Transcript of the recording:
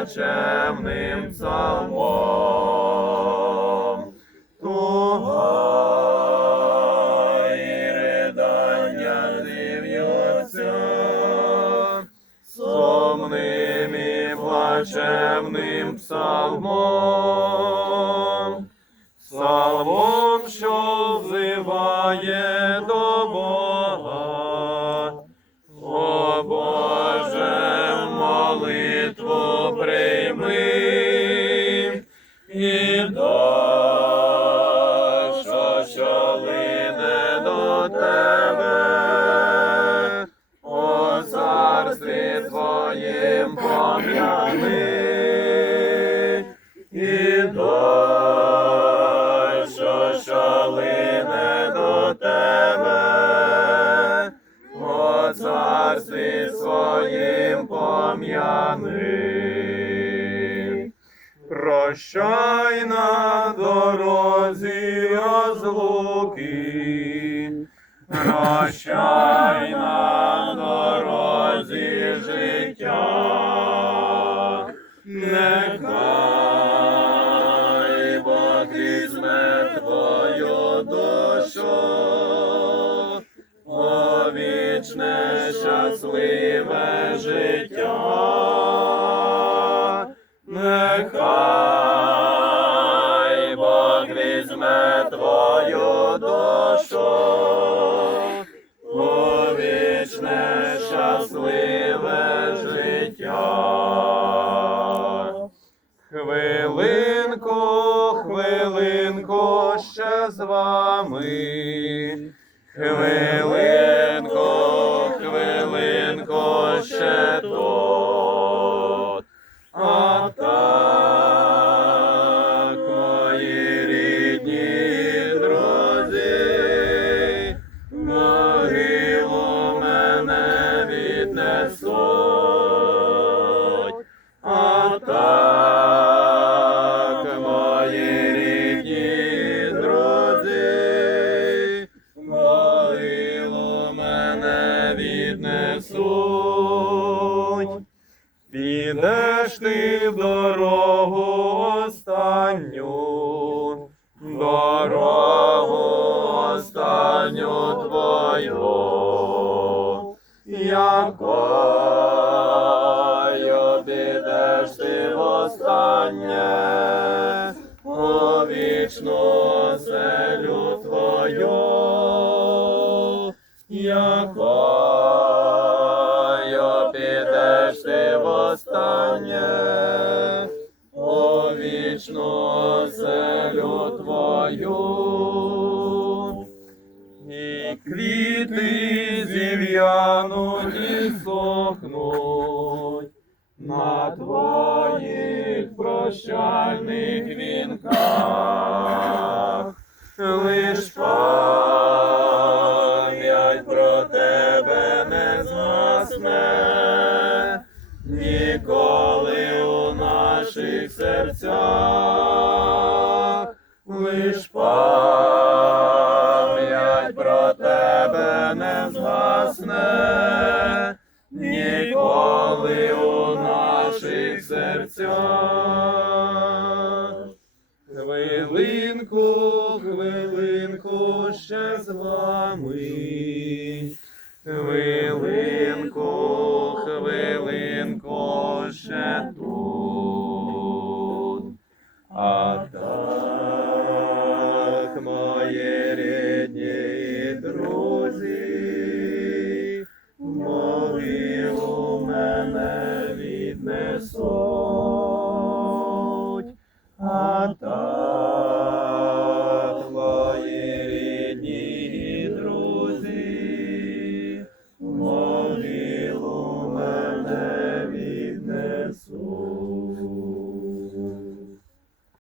плачевним псалмом. Туга і ридання зів'ються, сумним і плачевним псалмом. Що лине до тебе, о царстві твоїм пом'яни. І душу, що лине до тебе, о царстві своїм пом'яни. Прощай на дорозі прощай на дорозі життя, нехай візьме твою душу, о вічне щасливе життя. Нехай щасливе життя. Хвилинку, хвилинку ще з вами. Хвилинку, віднесуть. Підеш ти в дорогу останню, дорогу останню твою, якою підеш ти востаннє, у вічну оселю твою, якою вічну оселю твою. І квіти зів'януть і сохнуть на твоїх прощальних вінках. Наших серцях. Лиш пам'ять про тебе не згасне, ніколи у наших серцях. Хвилинку, хвилинку ще з вами.